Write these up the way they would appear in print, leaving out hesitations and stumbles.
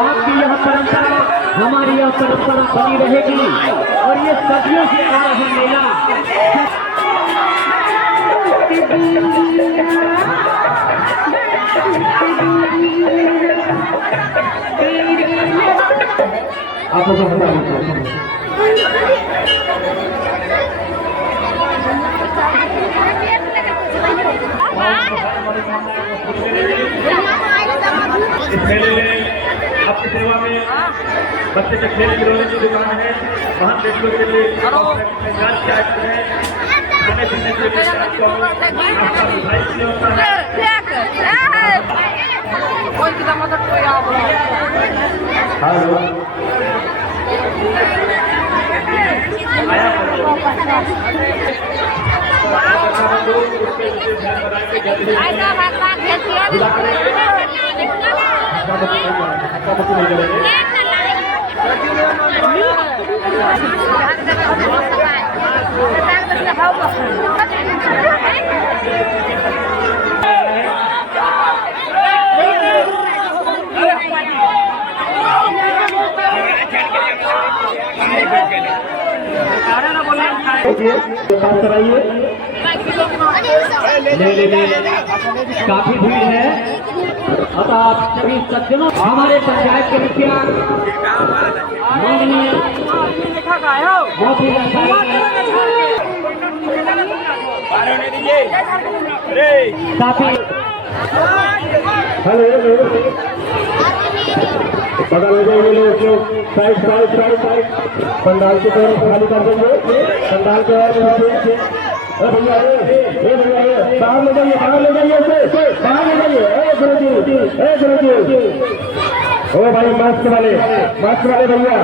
आपकी यह परंपरा, हमारी यह परंपरा बनी रहेगी और ये सदियों से आ रहा मेला। आप इस मेले में आपकी सेवा में बच्चे के खेल खिलौने की दुकान है, वहाँ देखने के लिए खाने पीने के लिए मेले में काफी भीड़ है, अतः आप सभी सज्जनों हमारे पंचायत के मुखिया काफी बगल में लोग side side side side pandal की तरफ खाली कर देंगे। पंडाल के बाहर ले जाइए, बाहर ले जाइए, बाहर ले जाइए, बाहर ले जाइए। ओ भाई मास्क वाले भैया,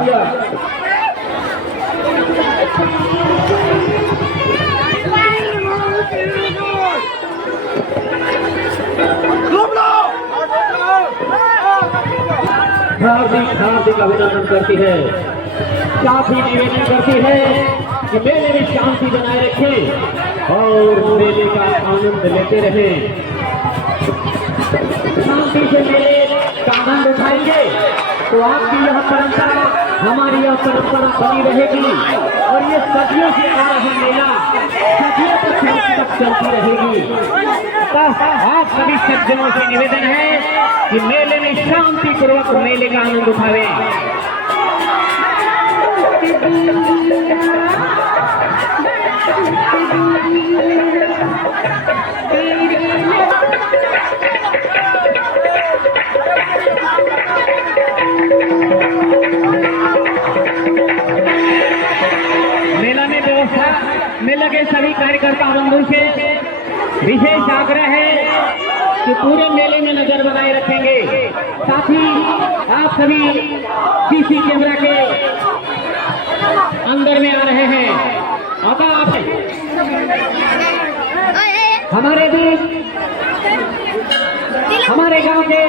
हार्दिक अभिनंदन करती है, साथ ही निवेदन करती है कि मेले में शांति बनाए रखें और मेले का आनंद लेते रहें। शांति से मेले का आनंद उठाएंगे तो आपकी यह परंपरा, हमारी यह परंपरा बनी रहेगी और ये सदियों से आ रहा मेला सदियों तक चलती रहेगी। आप सभी सज्जनों से निवेदन है कि मेले में शांति पूर्वक मेले का आनंद उठावे। मेला में व्यवस्था मेले के सभी कार्यकर्ता बंधु से विशेष आग्रह है कि पूरे मेले में नजर बनाए रखेंगे। साथ ही आप सभी सीसी कैमरा के अंदर में आ रहे हैं, अतः आप हमारे गांव के